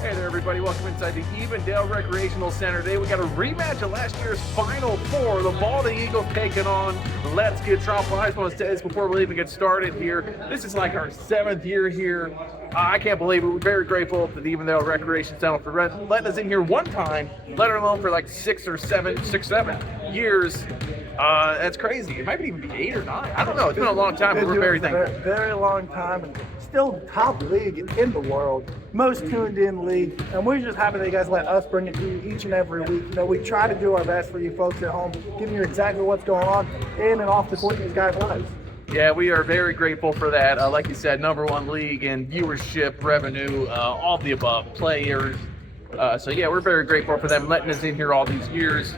Hey there, everybody. Welcome inside the Evendale Recreational Center. Today we got a rematch of last year's Final Four. The Balding Eagles taking on Let's Get Tropical. I just want to say this before we even get started here. This is like our 7th year here. I can't believe it. We're very grateful to the Evendale Recreation Center for letting us in here one time, let alone for like 6 or 7 years. That's crazy. It might even be 8 or 9. I don't know. It's been a long time, but we're very thankful. Very long time, and still top league in the world, most tuned in league, and we're just happy that you guys let us bring it to you each and every week. You know, we try to do our best for you folks at home, giving you exactly what's going on in and off the court in these guys' lives. Yeah, we are very grateful for that. Like you said, #1 league in viewership, revenue, all of the above, players. So yeah, we're very grateful for them letting us in here all these years.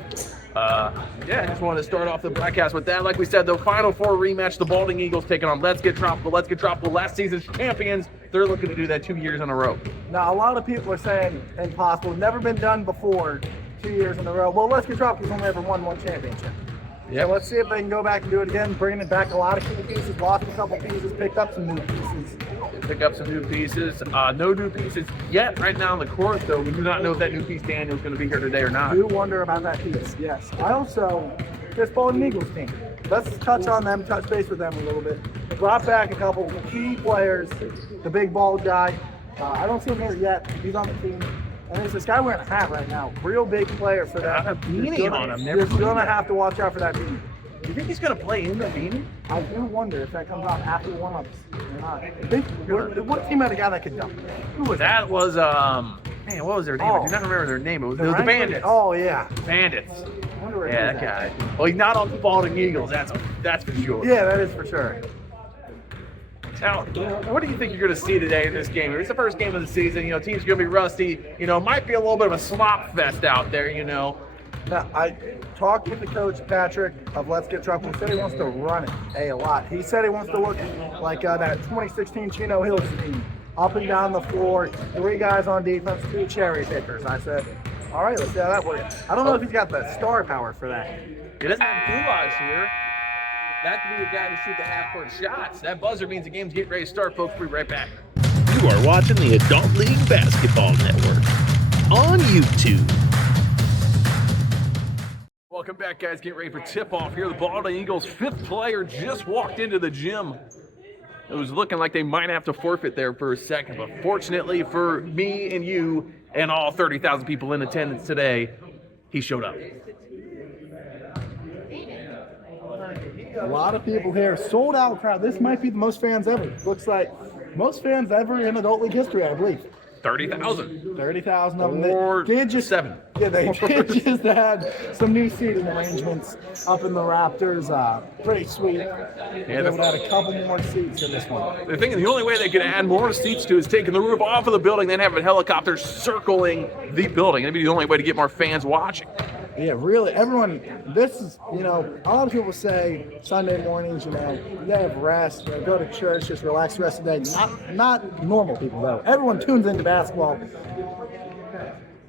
I just wanted to start off the broadcast with that. Like we said, the Final Four rematch, the Balding Eagles taking on Let's Get Tropical. Let's Get Tropical, last season's champions. They're looking to do that 2 years in a row. Now, a lot of people are saying impossible, never been done before 2 years in a row. Well, Let's Get Tropical's only ever won one championship. Yeah, so let's see if they can go back and do it again, bringing it back a lot of key pieces, lost a couple pieces, picked up some new pieces. Pick up some new pieces. No new pieces yet right now on the court, though. We do not know if that new piece Daniel's going to be here today or not. I do wonder about that piece, yes. I also, this Balding Eagles team, let's touch on them, touch base with them a little bit. They brought back a couple key players, the big bald guy. I don't see him here yet. He's on the team. And there's this guy wearing a hat right now. Real big player for that. A beanie on him. You're going to have to watch out for that beanie. Do you think he's going to play in the beanie? I do wonder if that comes out after warm-ups or not. What team had a guy that could dunk? Who was that? Was, man, what was their name? I do not remember their name. It was the Bandits. Oh, yeah. Bandits. Yeah, that guy. Well, he's not on the Balding Eagles, that's for sure. Yeah, that is for sure. Now, what do you think you're going to see today in this game? It's the first game of the season. You know, team's going to be rusty. You know, might be a little bit of a slop fest out there, you know. Now, I talked with the coach, Patrick, of Let's Get Tropical. He said he wants to run it a lot. He said he wants to look like that 2016 Chino Hills team, up and down the floor, 3 guys on defense, 2 cherry pickers. I said, all right, let's see how that works. I don't know if he's got the star power for that. He doesn't have blue eyes here. That could be the guy to shoot the half-court shots. That buzzer means the game's getting ready to start, folks. We'll be right back. You are watching the Adult League Basketball Network on YouTube. Welcome back, guys. Getting ready for tip-off here. The Balding Eagles' 5th player just walked into the gym. It was looking like they might have to forfeit there for a second, but fortunately for me and you and all 30,000 people in attendance today, he showed up. A lot of people here, sold out crowd. This might be the most fans ever. Looks like most fans ever in adult league history, I believe. 30,000. 30,000 of them. Or They did just 7. Yeah, they did just had some new seating arrangements up in the Raptors. Pretty sweet. Yeah, They would add a couple more seats in this one. They're thinking the only way they could add more seats to is taking the roof off of the building, then having helicopters circling the building. That'd be the only way to get more fans watching. Yeah, really, everyone, this is, you know, a lot of people say Sunday mornings, you know, they have rest, you know, go to church, just relax the rest of the day. Not normal people, though. Everyone tunes into basketball.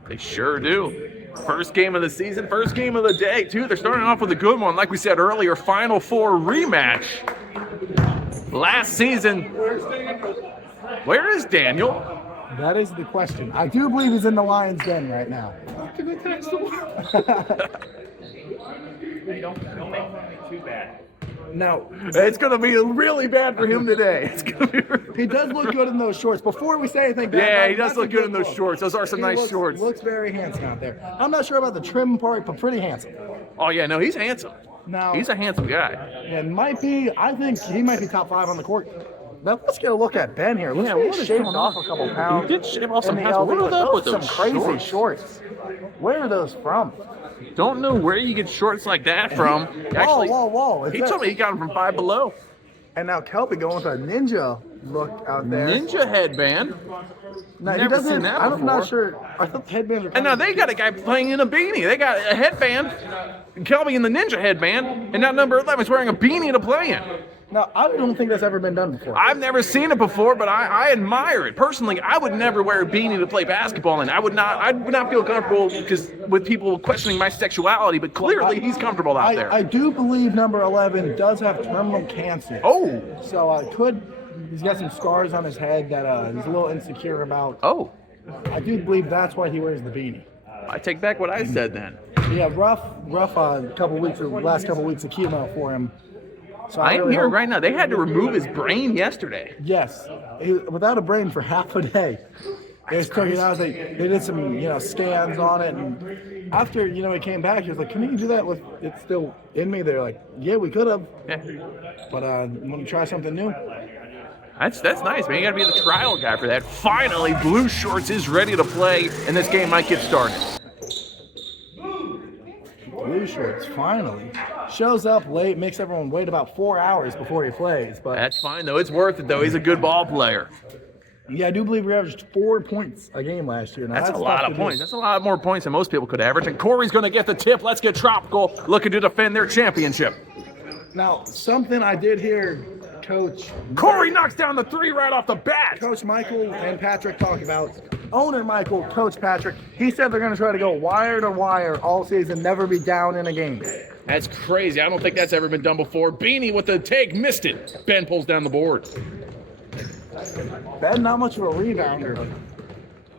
They sure do. First game of the season, first game of the day, too. They're starting off with a good one. Like we said earlier, Final Four rematch. Last season. Where is Daniel? That is the question. I do believe he's in the Lions' den right now. Can we text him? Hey, don't make it too bad. No. It's going to be really bad for him today. It's gonna be He does look good in those shorts. Before we say anything bad, yeah, he does look good in those shorts. Those are some nice shorts. Looks very handsome out there. I'm not sure about the trim part, but pretty handsome. Oh, yeah, no, he's handsome. Now, He's a handsome guy. and I think he might be top 5 on the court. Now let's get a look at Ben here. Looks like he's shaving off a couple pounds. He did shave off some in the pounds. elbow. What are those with Some those crazy shorts. Where are those from? Don't know where you get shorts like that from. Actually, whoa. he told me he got them from Five Below. And now Kelpie going with a ninja look out there. Ninja headband. Now, Never seen that I'm before. not sure. I thought the headbands were And now they got a guy playing in a beanie. They got a headband, Kelby in the ninja headband, and now number 11 is wearing a beanie to play in. Now, I don't think that's ever been done before. I've never seen it before, but I admire it. Personally, I would never wear a beanie to play basketball, and I would not feel comfortable because with people questioning my sexuality, but clearly he's comfortable out there. I do believe number 11 does have terminal cancer. Oh. So he's got some scars on his head that he's a little insecure about. Oh. I do believe that's why he wears the beanie. I take back what I said then. Yeah, rough last couple weeks of chemo for him. So I am really hearing hope- right now, they had to remove his brain yesterday. Yes, without a brain for half a day. They just took it out. They did some scans on it, and after he came back, he was like, "Can you do that with it still in me?" They're like, "Yeah, we could have, Yeah. but want to try something new." That's nice, man. You got to be the trial guy for that. Finally, Blue Shorts is ready to play, and this game might get started. Blue Shorts finally shows up late, makes everyone wait about 4 hours before he plays. But That's fine, though. It's worth it, though. He's a good ball player. yeah, I do believe we averaged 4 points a game last year. Now, That's a tough lot to of do. points. That's a lot more points than most people could average. And Corey's going to get the tip. Let's get Tropical looking to defend their championship. Now, something I did hear Coach Corey knocks down the three right off the bat. Coach Michael and Patrick talk about. Owner Michael, Coach Patrick, he said they're going to try to go wire to wire all season, never be down in a game. That's crazy. I don't think that's ever been done before. Beanie with the take, missed it. Ben pulls down the board. Ben, not much of a rebounder, but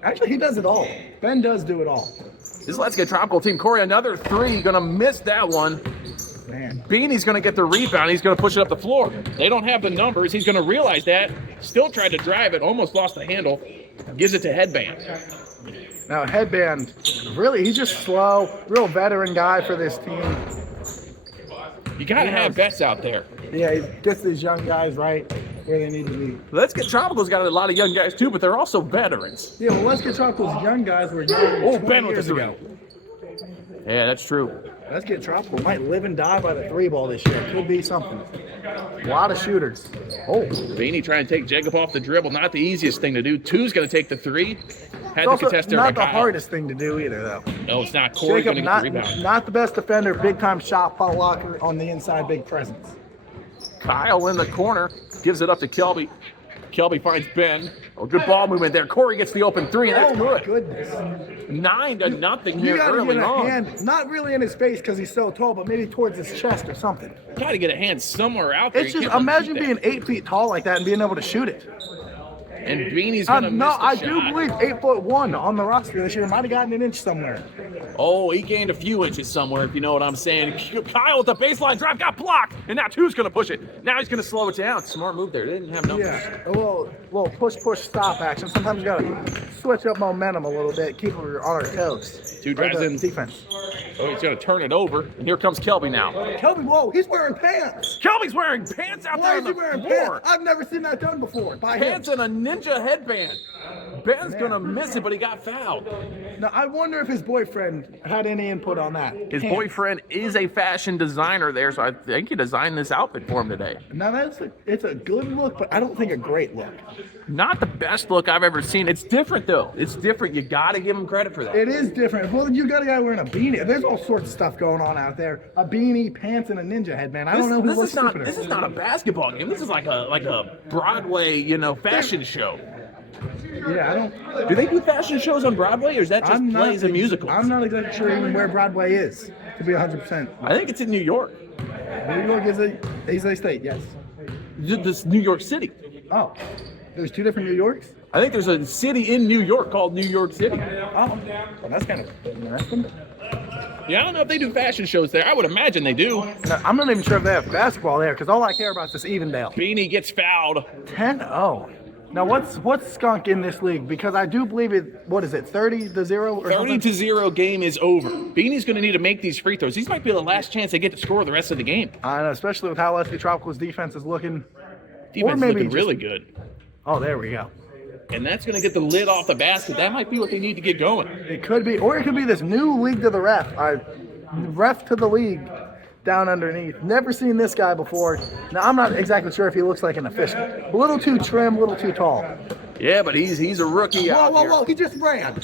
actually he does it all. Ben does do it all. This Let's Get Tropical team. Corey, another three. Going to miss that one. Man. Beanie's going to get the rebound. He's going to push it up the floor. They don't have the numbers. He's going to realize that. Still tried to drive it. Almost lost the handle. Gives it to Headband. Now, Headband, really, he's just slow, real veteran guy for this team. You got to have bets out there. Yeah, he gets these young guys right where they need to be. Let's Get Tropical's got a lot of young guys too, but they're also veterans. Yeah, well, Let's Get Tropical's young guys were young Oh, 20 Ben with the years three. ago. Yeah, that's true. Let's Get Tropical might live and die by the three ball this year. Could be something. A lot of shooters. Oh, Beanie trying to take Jacob off the dribble. Not the easiest thing to do. Two's going to take the three. Had It's to also contest there by not the Kyle. hardest thing to do either, though. No, it's not. Corey's going Jacob, to get the rebound. not the best defender, big time shot blocker on the inside, big presence. Kyle in the corner. Gives it up to Kelby. Kelby finds Ben. Oh, good ball movement there. Corey gets the open three, and that's Oh my good. goodness. 9-0 You here got to early get a on. hand, not really in his face because he's so tall, but maybe towards his chest or something. Got to get a hand somewhere out there. It's You just, can't imagine keep being that. 8 feet tall like that and being able to shoot it. And Beanie's going to miss No, the I shot. do believe 8'1" on the roster this year might have gotten an inch somewhere. Oh, he gained a few inches somewhere, if you know what I'm saying. Kyle with the baseline drive got blocked, and now Two's going to push it. Now he's going to slow it down. Smart move there. They didn't have numbers. Yeah, a little push, stop action. Sometimes you got to switch up momentum a little bit, keep her on our toes. Two drives Or the in. defense. Oh, he's going to turn it over, and here comes Kelby now. Kelby, whoa, he's wearing pants. Kelby's wearing pants out Why there is on he the wearing floor. pants? I've never seen that done before by Pants him. and a ninja headband. Ben's going to miss it, but he got fouled. Now, I wonder if his boyfriend had any input on that. His Pants. boyfriend is a fashion designer there, so I think he designed this outfit for him today. Now, it's a good look, but I don't think a great look. Not the best look I've ever seen. It's different, though. It's different. You got to give him credit for that. It is different. Well, you got a guy wearing a beanie. There's all sorts of stuff going on out there. A beanie, pants, and a ninja headband. I don't know who This looks is not. stupider. This is not a basketball game. This is like a Broadway, fashion show. Yeah, I don't. Do they do fashion shows on Broadway, or is that just plays and musicals? I'm not exactly sure even where Broadway is, to be 100%. I think it's in New York. New York is a state, yes. This New York City. Oh, there's two different New Yorks? I think there's a city in New York called New York City. Oh, well, that's kind of interesting. Yeah, I don't know if they do fashion shows there. I would imagine they do. Now, I'm not even sure if they have basketball there, because all I care about is this Evendale. Beanie gets fouled. 10-0. Now, what's skunk in this league? Because I do believe it, 30-0 or 30-0 game is over. Beanie's going to need to make these free throws. These might be the last chance they get to score the rest of the game. I know, especially with how Leslie Tropical's defense is looking. Defense maybe looking just- really good. Oh, there we go. And that's going to get the lid off the basket. That might be what they need to get going. It could be, or it could be this new league to the ref. Ref to the league down underneath. Never seen this guy before. Now, I'm not exactly sure if he looks like an official. A little too trim, a little too tall. Yeah, but he's a rookie out here. Whoa, he just ran.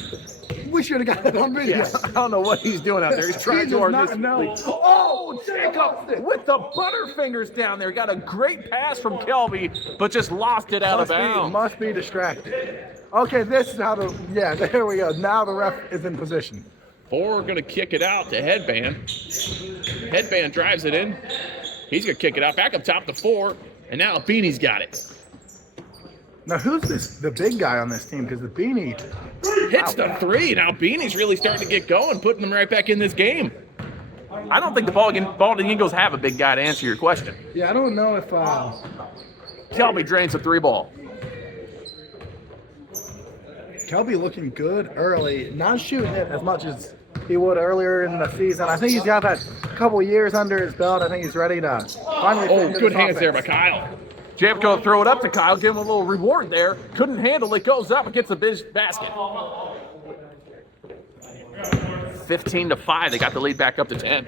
We should have got that on video. Yeah, I don't know what he's doing out there. He's trying He to does hard this. not know. Oh, Jacob with the butterfingers down there. Got a great pass from Kelby, but just lost it out of bounds. Must be distracted. Okay, this is how the, yeah, there we go. Now the ref is in position. Four going to kick it out to Headband. Headband drives it in. He's going to kick it out back up top to Four, and now Beanie's got it. Now, who's the big guy on this team? Because the Beanie Hits the three. Now Beanie's really starting to get going, putting them right back in this game. I don't think the Balding Eagles have a big guy to answer your question. Yeah, I don't know if Kelby drains the 3-ball. Kelby looking good early, not shooting it as much as he would earlier in the season. I think he's got that couple years under his belt. I think he's ready to finally. Oh, good hands there by Kyle. Jamco throw it up to Kyle, give him a little reward there. Couldn't handle it, goes up and gets the basket. 15-5, they got the lead back up to 10.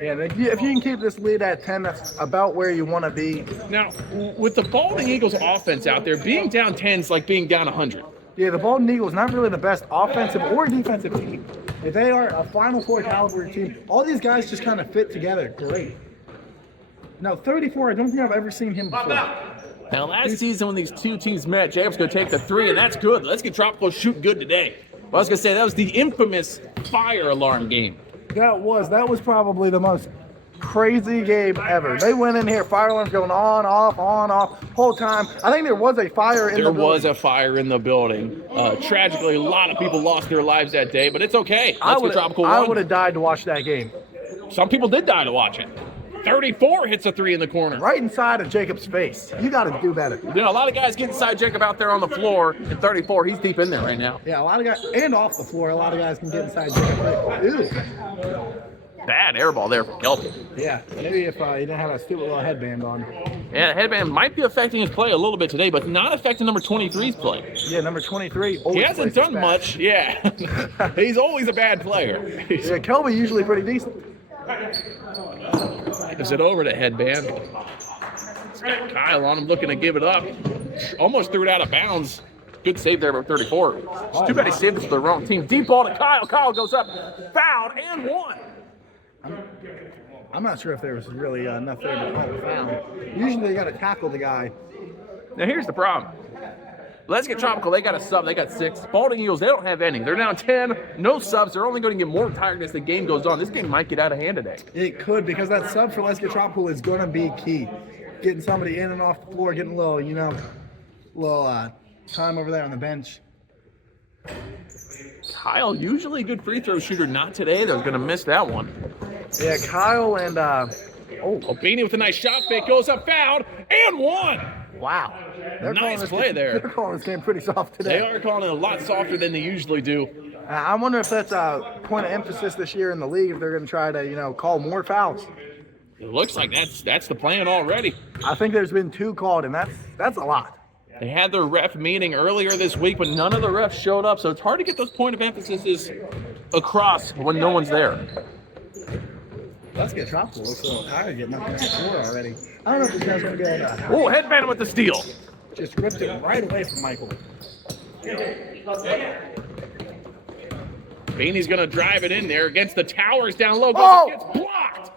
And if you can keep this lead at 10, that's about where you want to be. Now, with the Balding Eagles offense out there, being down 10 is like being down 100. Yeah, the Balding Eagles not really the best offensive or defensive team. If they are a Final Four caliber team, all these guys just kind of fit together great. Now, 34, I don't think I've ever seen him before. Now, last season when these two teams met, Jacob's going to take the 3, and that's good. Let's get Tropical shoot good today. Well, I was going to say, that was the infamous fire alarm game. That was probably the most crazy game ever. They went in here, fire alarms going on, off, whole time. I think there was a fire in the building. There was a fire in the building. Tragically, a lot of people lost their lives that day, but it's okay. Let's get Tropical I one. would have died to watch that game. Some people did die to watch it. 34 hits a 3 in the corner. Right inside of Jacob's face. You got to do better. You know, a lot of guys get inside Jacob out there on the floor. In 34, he's deep in there right now. Yeah, a lot of guys, and off the floor, a lot of guys can get inside Jacob. Ew. Bad air ball there for Kelby. Yeah, maybe if he didn't have a stupid little headband on. Yeah, the headband might be affecting his play a little bit today, but not affecting number 23's play. Yeah, number 23. He hasn't done much. Yeah. He's always a bad player. Yeah, Kelby usually pretty decent. Gives it over to Headband. He's got Kyle on him looking to give it up. Almost threw it out of bounds. Good save there by 34. It's too bad he saved this for the wrong team. Deep ball to Kyle. Kyle goes up, fouled, and one. I'm not sure if there was really enough there to call a foul. Usually they got to tackle the guy. Now here's the problem. Let's get Tropical. They got a sub. They got 6. Balding Eagles, they don't have any. They're down 10. No subs. They're only going to get more tired as the game goes on. This game might get out of hand today. It could, because that sub for Let's Get Tropical is going to be key. Getting somebody in and off the floor, getting a little, time over there on the bench. Kyle, usually a good free throw shooter. Not today. They're going to miss that one. Yeah, Kyle and Beanie with a nice shot fake, goes up, fouled, and one. wow. Nice play there. They're calling this game pretty soft today. They are calling it a lot softer than they usually do. I wonder if that's a point of emphasis this year in the league, if they're going to try to, call more fouls. It looks like that's the plan already. I think there's been 2 called, and that's a lot. They had their ref meeting earlier this week, but none of the refs showed up, so it's hard to get those point of emphases across when no one's there. Let's Get Tropical. Looks a little tired getting up in the floor already. I don't know if this guy's going to get Oh, headband with the steal. just ripped it right away from Michael. Beanie's going to drive it in there against the towers down low. Oh! It gets blocked.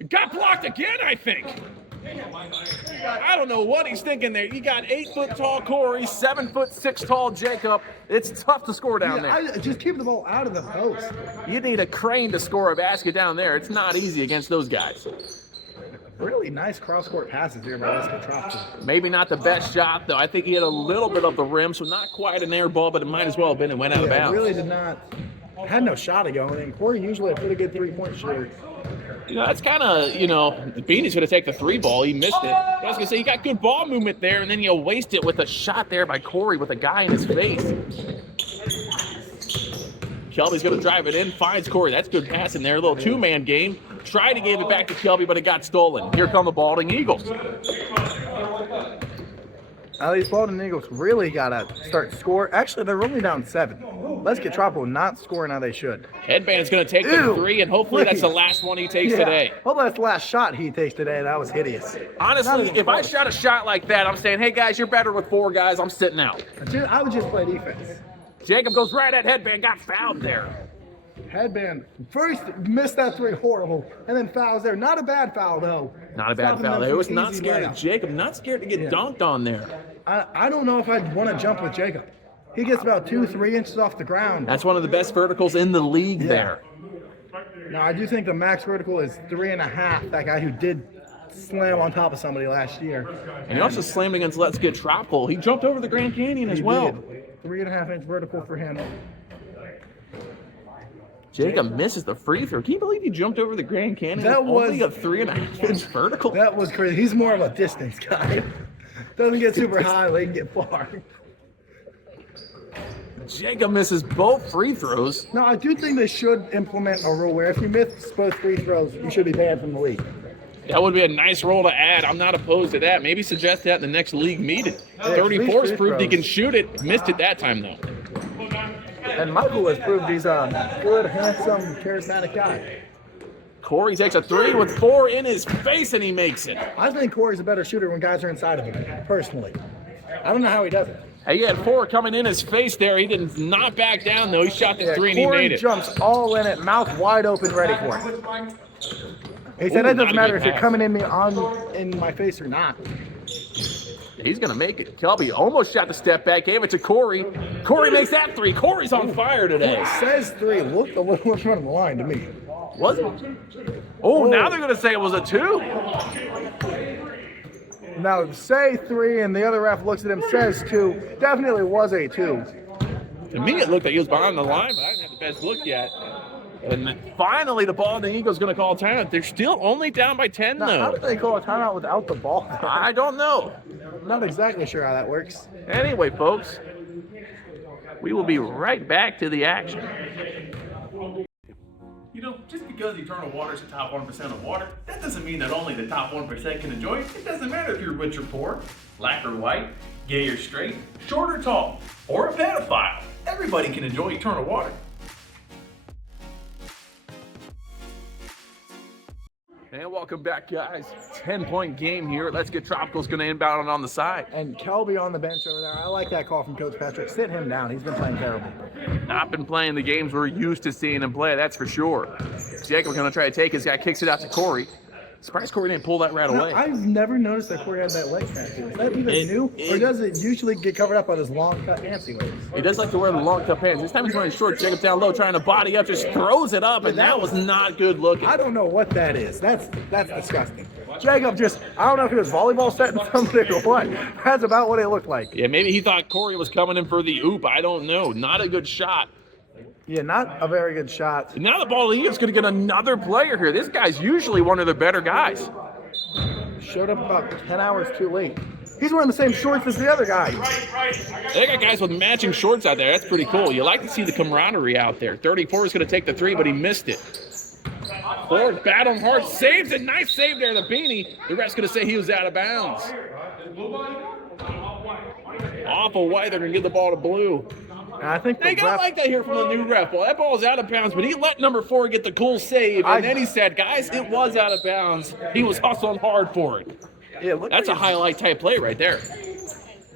It got blocked again, I think. I don't know what he's thinking there. You got 8-foot tall Corey, 7'6" tall Jacob. It's tough to score down there. I just keep the ball out of the post. You need a crane to score a basket down there. It's not easy against those guys. Really nice cross-court passes here by Let's Get Tropical. Maybe not the best shot, though. I think he had a little bit of the rim, so not quite an air ball, but it might as well have been. It went out of bounds. Really did not. Had no shot going, and Corey usually a pretty good three-point shooter. That's kind of, Beanie's going to take the 3 ball. He missed it. I was going to say, you got good ball movement there, and then you waste it with a shot there by Corey with a guy in his face. Kelby's going to drive it in, finds Corey. That's good passing there. A little 2-man game. Tried to give it back to Kelby, but it got stolen. Here come the Balding Eagles. Now these Balding Eagles really got to start score. Actually, they're only down 7. Let's Get Tropical not scoring how they should. Headband's going to take the 3, and hopefully that's the last one he takes today. Hopefully that's the last shot he takes today. That was hideous. Honestly, if I shot a shot like that, I'm saying, hey, guys, you're better with 4 guys. I'm sitting out. I would just play defense. Jacob goes right at headband, got fouled there. Headband. First, missed that three, horrible. And then fouls there. Not a bad foul, though. Not a bad Stopping foul them there. It from was not easy scared of layups. Jacob, not scared to get dunked on there. I don't know if I'd want to jump with Jacob. He gets about 2-3 inches off the ground. That's one of the best verticals in the league there. Now, I do think the max vertical is 3.5. That guy who did slam on top of somebody last year. And he also slammed against Let's Get Tropical. He jumped over the Grand Canyon as well. 3.5 inch vertical for him. Jacob misses the free throw. Can you believe he jumped over the Grand Canyon? That with only was- a 3.5 inch vertical. That was crazy. He's more of a distance guy. Doesn't get super high, but he can get far. Jacob misses both free throws. No, I do think they should implement a rule where if you miss both free throws, you should be banned from the league. That would be a nice rule to add. I'm not opposed to that. Maybe suggest that in the next league meeting. 34's free proved he throws. can shoot it. Missed it that time, though. And Michael has proved he's a good, handsome, charismatic guy. Corey takes a three with 4 in his face, and he makes it. I think Corey's a better shooter when guys are inside of him, personally. I don't know how he does it. Hey, he had 4 coming in his face there. He did not back down, though. He shot the 3, and he Corey made it. jumps all in it, mouth wide open, ready for it. He said Ooh, it not a doesn't matter good if you're pass. coming in my face or not. He's going to make it. Kelby almost shot the step back, gave it to Corey. Corey makes that 3. Corey's on fire today. It says 3. Look a little in front of the line to me. Was it? Oh, now they're going to say it was a 2. Now, say 3 and the other ref looks at him, says 2. Definitely was a 2. To me, it looked like he was behind the line, but I didn't have the best look yet. And then finally, the ball, the Eagles going to call a timeout. They're still only down by 10, Now, how though. did they call a timeout without the ball? I don't know. I'm not exactly sure how that works. Anyway, folks, we will be right back to the action. You know, just because Eternal Water is the top 1% of water, that doesn't mean that only the top 1% can enjoy it. It doesn't matter if you're rich or poor, black or white, gay or straight, short or tall, or a pedophile. Everybody can enjoy Eternal Water. And welcome back, guys. 10-point game here. Let's Get Tropical's going to inbound on the side. And Kelby on the bench over there. I like that call from Coach Patrick. Sit him down. He's been playing terrible. Not been playing the games we're used to seeing him play, that's for sure. Jacob's going to try to take his guy, kicks it out to Corey. Surprised Corey didn't pull that right Now, away. I've never noticed that Corey had that leg tattoo. Is that even new? Or does it usually get covered up by his long cut pants he wears? He does like to wear the long cup pants. This time he's wearing short. Jacob down low, trying to body up, just throws it up, and that was not good looking. I don't know what that is. That's disgusting. Jacob just, I don't know if he was volleyball setting something or what. That's about what it looked like. Yeah, maybe he thought Corey was coming in for the oop. I don't know. Not a good shot. Yeah, not a very good shot. And now the ball is going to get another player here. This guy's usually one of the better guys. Showed up about 10 hours too late. He's wearing the same shorts as the other guy. They got guys with matching shorts out there. That's pretty cool. You like to see the camaraderie out there. 34 is going to take the 3, but he missed it. Ford battled hard, saves it. Nice save there, the beanie. The ref's going to say he was out of bounds. Awful white. They're going to give the ball to blue. And I think They the got ref, like that here from the new ref. Well, that ball is out of bounds, but he let number 4 get the cool save, and then he said, guys, it was out of bounds. He was hustling hard for it. yeah, look That's a like highlight type play right there.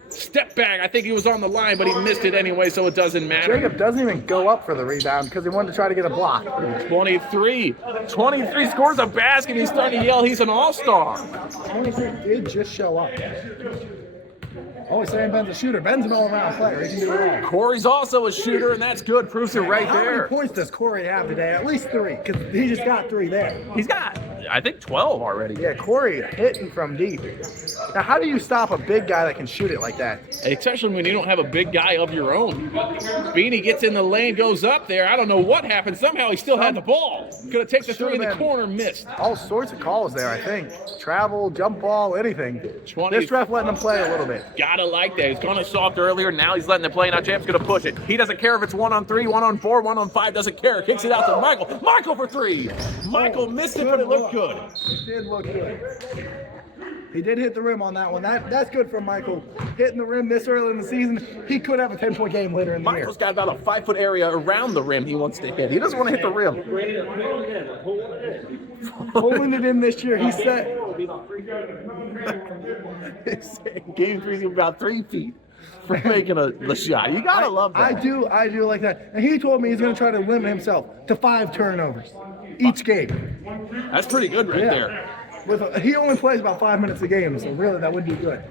Step back. I think he was on the line, but he missed it anyway, so it doesn't matter. Jacob doesn't even go up for the rebound because he wanted to try to get a block. 23 scores a basket. He's starting to yell he's an all-star. 23 did just show up. Always saying Ben's a shooter. Ben's an all-around player. He can do it all. Corey's also a shooter, and that's good. Proves it right How many there. points does Corey have today? At least 3, because he just got 3 there. He's got, I think, 12 already. Yeah, Corey hitting from deep. Now, how do you stop a big guy that can shoot it like that? Especially when you don't have a big guy of your own. Beanie gets in the lane, goes up there. I don't know what happened. Somehow he still had the ball. Could have taken the 3 in the Should've been. corner, missed. All sorts of calls there, I think. Travel, jump ball, anything. 20 This ref letting him play a little bit. Gotta like that. He's gone soft earlier. Now he's letting it play. Now Champ's gonna push it. He doesn't care if it's 1-on-3, 1-on-4, 1-on-5. Doesn't care. Kicks it out to Michael. Michael for 3. Michael missed it, but it looked good. It did look good. He did hit the rim on that one. That's good for Michael. Hitting the rim this early in the season, he could have a 10-point game later in the year. Michael's got about a 5-foot area around the rim he wants to hit. He doesn't want to hit the rim. Holding it in this year, he said. Game 3 is about 3 feet. for making the shot. You gotta love that. I do like that. And he told me he's going to try to limit himself to 5 turnovers each game. That's pretty good right there. He only plays about 5 minutes a game, so really that would be good.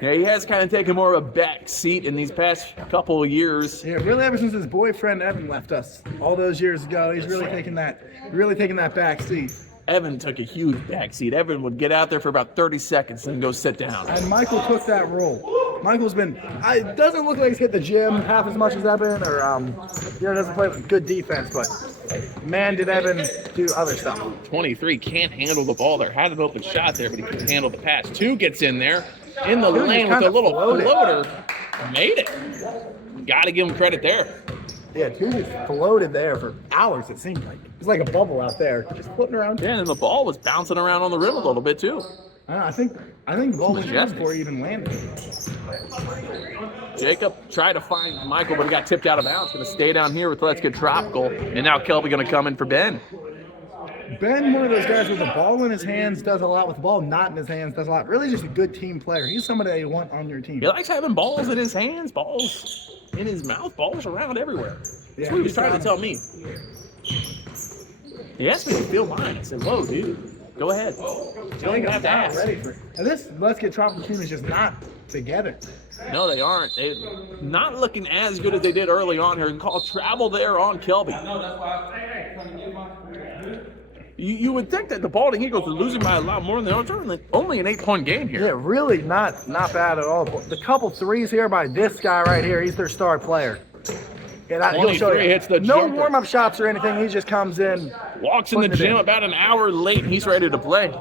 Yeah, he has kind of taken more of a back seat in these past couple of years. Yeah, really ever since his boyfriend Evan left us all those years ago, he's really taking that back seat. Evan took a huge backseat. Evan would get out there for about 30 seconds and go sit down. And Michael took that role. Michael's been, it doesn't look like he's hit the gym half as much as Evan, or doesn't play with good defense, but man, did Evan do other stuff. 23 can't handle the ball there. Had an open shot there, but he couldn't handle the pass. 2 gets in there, in the lane with a little floater. Made it. Got to give him credit there. Yeah, 2 just floated there for hours, it seemed like. It was like a bubble out there, just floating around. Yeah, and the ball was bouncing around on the rim a little bit, too. I think the ball was just before he even landed. Jacob tried to find Michael, but he got tipped out of bounds. Going to stay down here with Let's Get Tropical. And now Kelby going to come in for Ben. Ben, one of those guys with the ball in his hands, does a lot. With the ball not in his hands, does a lot. Really just a good team player. He's somebody that you want on your team. He likes having balls in his hands, balls in his mouth, balls around everywhere. That's what he was trying to tell me. He asked me to feel mine. I said, whoa, dude. Go ahead. You don't even have to ask. And this Let's Get Tropical team is just not together. No, they aren't. They're not looking as good as they did early on here. And call travel there on Kelby. You would think that the Balding Eagles are losing by a lot more than they are. Only an 8-point game here. Yeah, really not bad at all. The couple threes here by this guy right here, he's their star player. Yeah, he'll show you. Hits the no jumper. warm-up shots or anything. He just comes in. Walks in the gym about an hour late, and he's ready to play.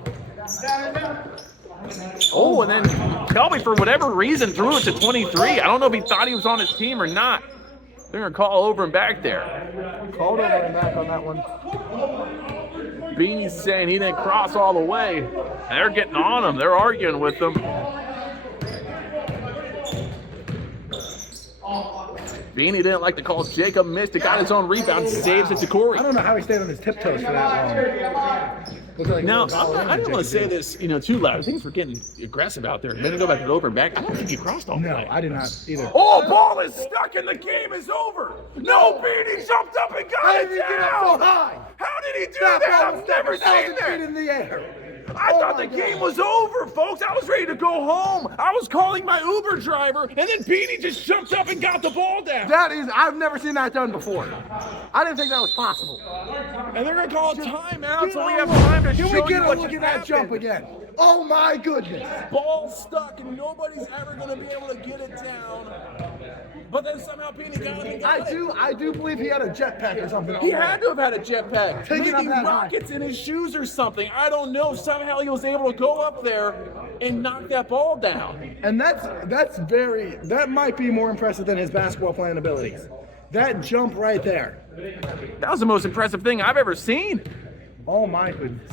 Oh, and then Kelby, for whatever reason, threw it to 23. I don't know if he thought he was on his team or not. They're going to call over and back there. Called over and back on that one. Beanie's saying he didn't cross all the way. And they're getting on him. They're arguing with him. Beanie didn't like the call. Jacob missed it, got his own rebound, saves it to Corey. I don't know how he stayed on his tiptoes for that long. Like now, I didn't want to say this, too loud. Things were getting aggressive out there. A minute ago, back to over and back. I don't think he crossed all the way. No, I did not either. Oh, ball is stuck and the game is over. No, Beanie jumped up and got it down. How did he do that? I've never seen that. In the air. I thought the game was over, folks. I was ready to go home. I was calling my Uber driver, and then Beanie just jumped up and got the ball down. I've never seen that done before. I didn't think that was possible. And they're going to call a timeout, so we have time to show you what just happened. Can we get a look at that jump again? Oh, my goodness. Ball stuck, and nobody's ever going to be able to get it down. But then somehow Beanie got it. I do believe he had a jetpack or something. He had to have had a jetpack. Maybe rockets in his shoes or something. I don't know. Somehow he was able to go up there and knock that ball down. And that might be more impressive than his basketball playing abilities. That jump right there. That was the most impressive thing I've ever seen. Oh my goodness.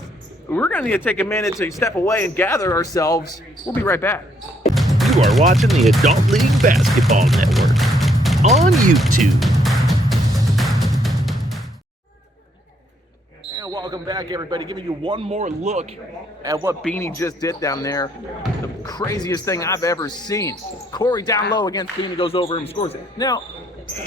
We're going to need to take a minute to step away and gather ourselves. We'll be right back. You are watching the Adult League Basketball Network on YouTube. And welcome back, everybody. Giving you one more look at what Beanie just did down there. The craziest thing I've ever seen. Corey down low against Beanie, goes over him, scores it. Now,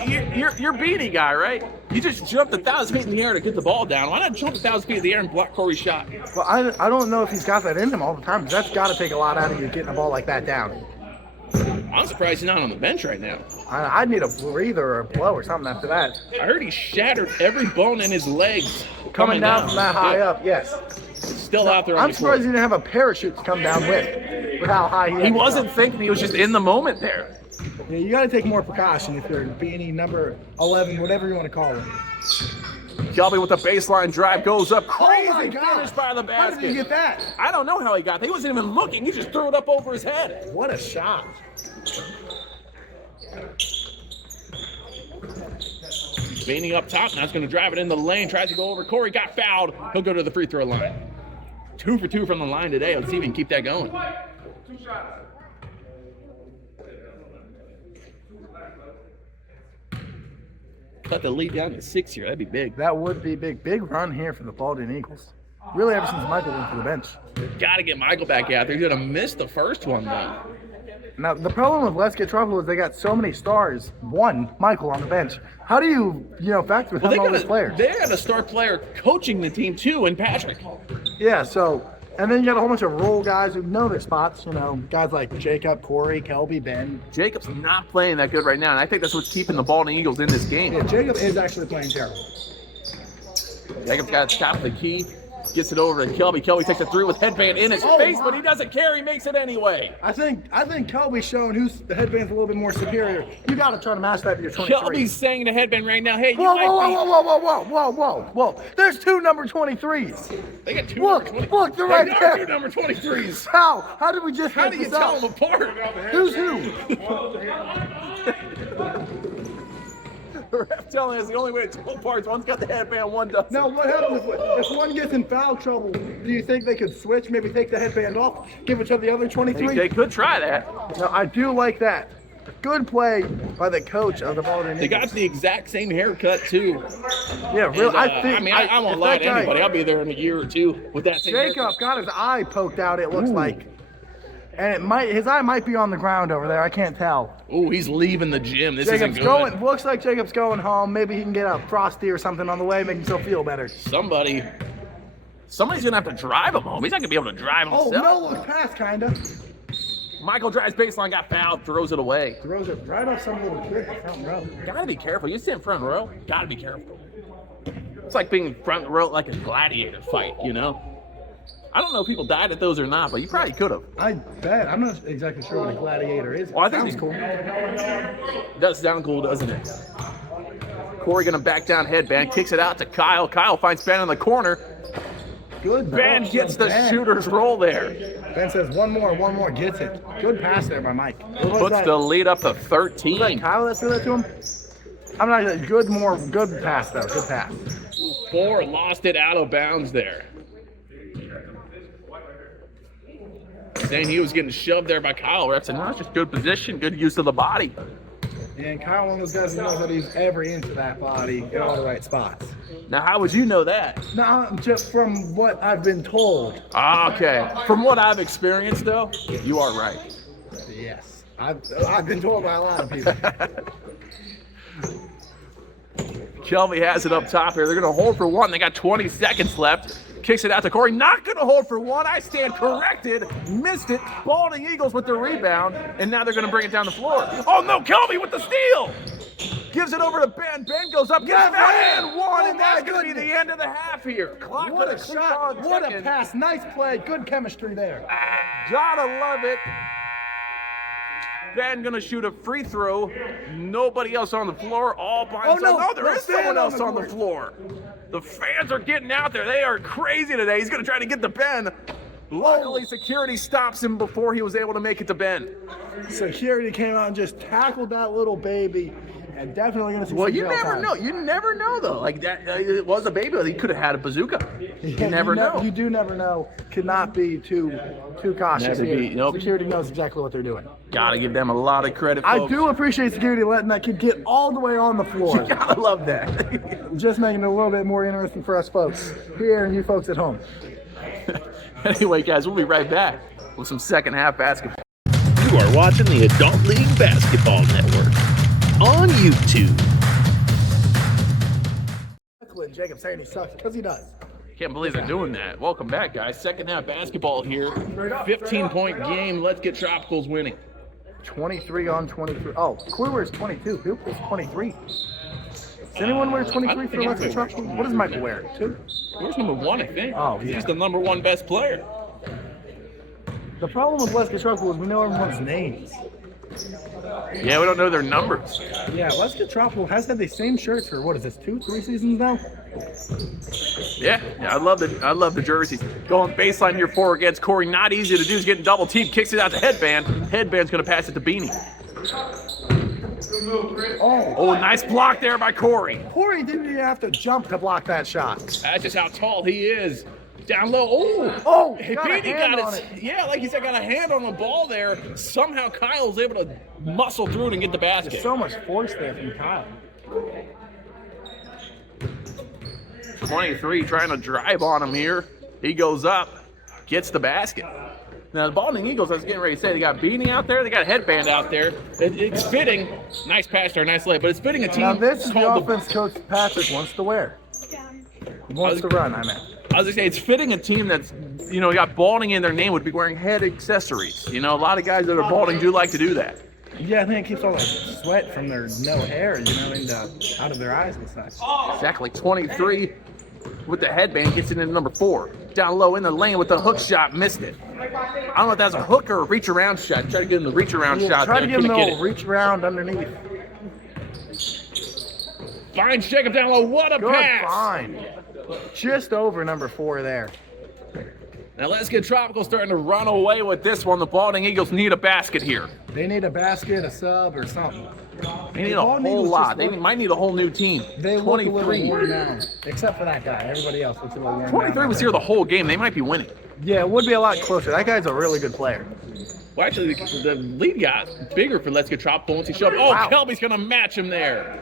you're Beanie guy, right? You just jumped 1,000 feet in the air to get the ball down. Why not jump 1,000 feet in the air and block Corey's shot? Well, I don't know if he's got that in him all the time. That's got to take a lot out of you getting a ball like that down. I'm surprised he's not on the bench right now. I'd need a breather or a blow or something after that. I heard he shattered every bone in his legs. Coming down from that high up, yes. Still out there on I'm the surprised court. he didn't have a parachute to come down with how high he is. He wasn't thinking, he was just in the moment there. Yeah, you got to take more precaution if you're Beanie number 11, whatever you want to call him. Kelby with the baseline drive goes up. Crazy my God. finish by the basket. How did he get that? I don't know how he got that. He wasn't even looking. He just threw it up over his head. What a shot. Beanie up top. Now he's going to drive it in the lane. Tries to go over. Corey got fouled. He'll go to the free throw line. 2 for 2 from the line today. Let's see if he can keep that going. 2 shots. Cut the lead down to 6 here. That'd be big. That would be big. Big run here for the Baldwin Eagles. Really ever since Michael went to the bench. Got to get Michael back out there. He's going to miss the first one, though. Now, the problem with Let's Get Trouble is they got so many stars. One, Michael on the bench. How do you factor with all these players? They got a star player coaching the team too, and Patrick. Yeah, so, and then you got a whole bunch of role guys who know their spots. Guys like Jacob, Corey, Kelby, Ben. Jacob's not playing that good right now, and I think that's what's keeping the Baldwin Eagles in this game. Yeah, Jacob is actually playing terrible. Jacob's got to top the key. Gets it over to Kelby. Kelby takes a three with headband in his face, but he doesn't care. He makes it anyway. I think Kelby's showing who's the headband's a little bit more superior. You got to try to match that to your 23. Kelby's saying to headband right now, hey, you Whoa. There's two number 23s. They got two. Look, they're right They there. are two number 23s. How did we just How make do you this tell up? them apart? Who's who? The ref telling us the only way to tell apart is one's got the headband, one doesn't. Now, what happens if one gets in foul trouble? Do you think they could switch, maybe take the headband off, give it to the other 23? They could try that. No, I do like that. Good play by the coach of the Baldwin They Eagles. got the exact same haircut too. Yeah, really. And, I won't lie to anybody. I'll be there in a year or two with that same Jacob haircut. got his eye poked out, it looks like. And his eye might be on the ground over there. I can't tell. Ooh, he's leaving the gym. This Jacob's isn't good. looks like Jacob's going home. Maybe he can get a Frosty or something on the way, make himself feel better. Somebody's Somebody's gonna have to drive him home. He's not gonna be able to drive Oh, himself. no look pass, kinda. Michael drives baseline, got fouled, throws it away. Throws it right off some little kid front row. Gotta be careful. You sit in front row. Gotta be careful. It's like being front row like a gladiator fight, I don't know if people died at those or not, but you probably could have. I bet. I'm not exactly sure what a gladiator is. Well, I think Sounds cool. Does sound cool, doesn't it? Corey gonna back down headband, kicks it out to Kyle. Kyle finds Ben in the corner. Good. Ben pass gets from the Ben. shooter's roll there. Ben says one more, gets it. Good pass there by Mike. What was Puts that? the lead up to Was that 13. Kyle that threw that to him? I'm not good pass though. Good pass. 4 lost it out of bounds there. Saying he was getting shoved there by Kyle. That's not just good position, good use of the body. And Kyle, one of those guys who knows how to use every inch of that body in all the right spots. Now, how would you know that? Now, just from what I've been told. Okay. From what I've experienced, though, you are right. Yes. I've been told by a lot of people. Kelby has it up top here. They're going to hold for one. They got 20 seconds left. Kicks it out to Corey. Not going to hold for one. I stand corrected. Missed it. Baldwin Eagles with the rebound. And now they're going to bring it down the floor. Oh, no. Kelby with the steal. Gives it over to Ben. Ben goes up. Gets Yes, and one. oh And that's my going to be the end of the half here. Clock What gonna a click shot. on What a ticking. pass. Nice play. Good chemistry there. Gotta love it. Ben gonna shoot a free throw. Nobody else on the floor. All by himself. no. There No is fan someone on else the on the court. floor. The fans are getting out there. They are crazy today. He's gonna try to get to Ben. Luckily, security stops him before he was able to make it to Ben. Security came out and just tackled that little baby. And definitely going to see Well, some you jail never time. know. You never know, though. Like that, it was a baby. He could have had a bazooka. You Yeah, never know. You do never know. Cannot be too cautious Never here. be, nope. Security knows exactly what they're doing. Gotta give them a lot of credit. I Folks. do appreciate security letting that kid get all the way on the floor. Gotta love that. Just making it a little bit more interesting for us folks here and you folks at home. Anyway, guys, we'll be right back with some second half basketball. You are watching the Adult League Basketball Network on YouTube. Jacob saying he sucks because he does. Can't believe they're doing that. Welcome back, guys. Second half basketball here. 15-point game. Let's get Tropicals winning. 23 on 23. Oh, Corey wears 22. Who wears 23? Does anyone wear 23 for Let's Get Tropical? What does Michael wear? 2? Where's number 1, I think? Oh, yeah. He's the number 1 best player. The problem with Let's Get Tropical is we know everyone's names. Yeah, we don't know their numbers. Yeah, Let's Get Tropical has had the same shirts for, what is this, 2-3 seasons now? Yeah, I love the jerseys. Going baseline here for against Corey. Not easy to do. He's getting double teamed. Kicks it out to Headband. Headband's going to pass it to Beanie. Oh, nice block there by Corey. Corey didn't even have to jump to block that shot. That's just how tall he is. Down low. Oh, Hey, got a Beanie hand got on his, it. yeah, like he said, got a hand on the ball there. Somehow Kyle's able to muscle through it and get the basket. There's so much force there from Kyle. 23 trying to drive on him here. He goes up, gets the basket. Now, the Balding Eagles, I was getting ready to say, they got Beanie out there, they got a headband out there. It's fitting. Nice pass there, nice lay, but it's fitting a team. Now this is the called offense Coach Patrick wants to wear. He wants to run, I meant. I was gonna say, it's fitting a team that's, got balding in their name would be wearing head accessories. A lot of guys that are balding do like to do that. Yeah, I think it keeps all that sweat from their no hair, out of their eyes and such. Exactly. 23 with the headband gets it into number 4. Down low in the lane with the hook shot, missed it. I don't know if that's a hook or a reach around shot. Try to get him the reach around shot. Try to there. give him a Couldn't little reach around underneath. Fine Jacob down low. What a Good pass. find. Just over number 4 there. Now let's get Tropical starting to run away with this one. The Balding Eagles need a basket here. They need a basket, a sub, or something. They need a whole lot. They might need a whole new team. They look a little worn down, except for that guy. Everybody else looks a little worn down. 23 was here the whole game. They might be winning. Yeah, it would be a lot closer. That guy's a really good player. Well, actually, the lead got bigger for Let's Get Tropical once he showed up. Oh, Wow. Kelby's going to match him there.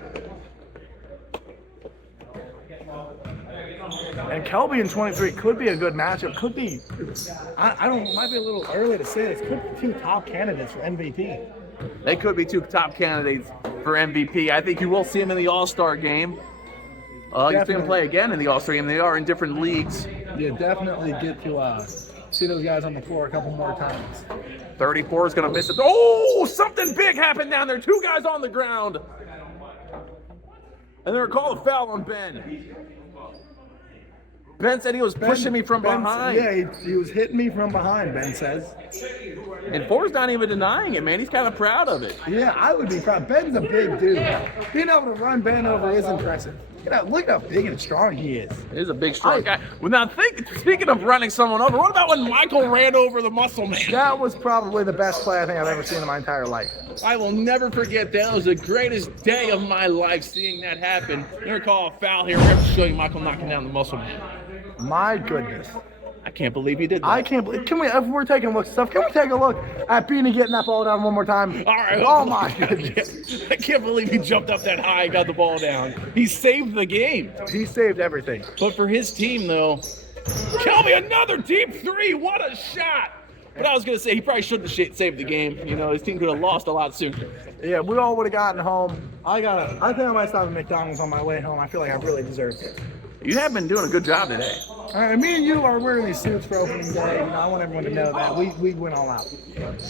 And Kelby in 23 could be a good matchup. Could be, I don't know, it might be a little early to say this. Could be 2 top candidates for MVP. They could be 2 top candidates for MVP. I think you will see them in the All-Star game. You see them play again in the All-Star game. They are in different leagues. Yeah, definitely get to see those guys on the floor a couple more times. 34 is going to miss it. Oh, something big happened down there. 2 guys on the ground. And they're called a foul on Ben. Ben said he was pushing me from behind. Yeah, he was hitting me from behind, Ben says. And Ford's not even denying it, man. He's kind of proud of it. Yeah, I would be proud. Ben's a big dude. Being able to run Ben over is impressive. Look how big and strong he is. He's a big, strong guy. Well, now, speaking of running someone over, what about when Michael ran over the muscle man? That was probably the best play I think I've ever seen in my entire life. I will never forget that. That was the greatest day of my life seeing that happen. They're going to call a foul here. We're going to show you Michael knocking down the muscle man. My goodness. I can't believe he did that. I can't believe. If we're taking a look at stuff, can we take a look at Beanie getting that ball down one more time? All right. Oh my goodness. I can't believe he jumped up that high and got the ball down. He saved the game. He saved everything. But for his team, though, Kelby, another deep 3. What a shot. But I was going to say, he probably shouldn't have saved the game. His team could have lost a lot sooner. Yeah, we all would have gotten home. I think I might stop at McDonald's on my way home. I feel like I really deserved it. You have been doing a good job today. All right, me and you are wearing these suits for opening day. I want everyone to know that. We went all out.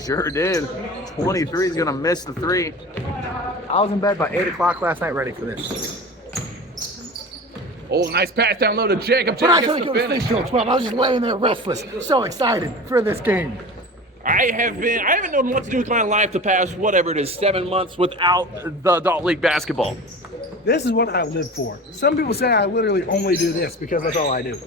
Sure did. 23 is going to miss the 3. I was in bed by 8 o'clock last night ready for this. Oh, nice pass down low to Jacob. But I Jacob couldn't gets go the to finish. Field 12. I was just laying there restless, so excited for this game. I haven't known what to do with my life the past, whatever it is, 7 months without the adult league basketball. This is what I live for. Some people say I literally only do this because that's all I do.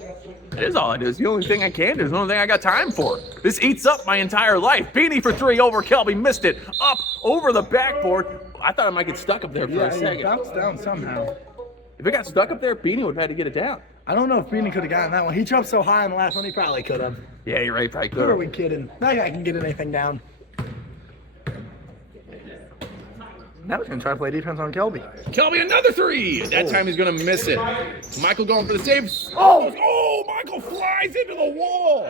It is all I do. It's the only thing I can do. It's the only thing I got time for. This eats up my entire life. Beanie for 3 over Kelby. Missed it. Up over the backboard. I thought I might get stuck up there for a It second. bounced down somehow. If it got stuck up there, Beanie would have had to get it down. I don't know if Beanie could have gotten that one. He jumped so high in the last one, he probably could have. Yeah, you're right. Probably Who are could. we kidding? That guy can get anything down. Now he's going to try to play defense on Kelby. Kelby, another 3. That time he's going to miss it. Michael going for the save. Oh! Michael flies into the wall.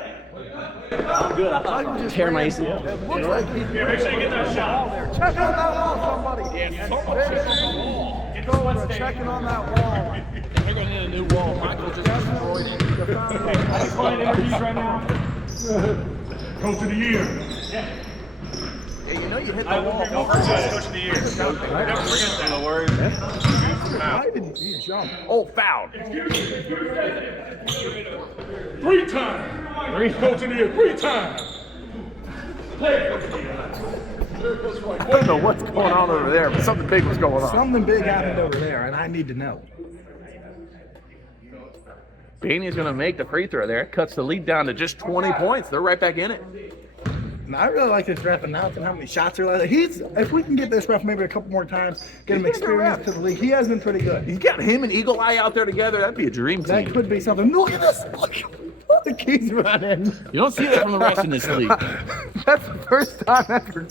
Michael just Tear my ran. ACL. It looks like he's make sure you get that shot. Check on that wall, somebody. Yeah, someone check on the wall. Cobra checking on that wall. They're going to need a new wall. Michael just destroyed it. Coach of the year. Hey, you hit the wall. Coach of the year. Never forget that. Word. Why didn't he jump? Oh, fouled. 3 times. Coach of the year. 3 times. I don't know what's going on over there, but something big was going on. Something big happened over there, and I need to know. Beanie's going to make the free throw there. Cuts the lead down to just 20 points. They're right back in it. And I really like this ref announcing how many shots are left. If we can get this ref maybe a couple more times, get him experience to the league, he has been pretty good. He's got him and Eagle Eye out there together. That'd be a dream That team. could be something. Look at this. Look the keys running. You don't see that from the rest in this league. That's the first time ever.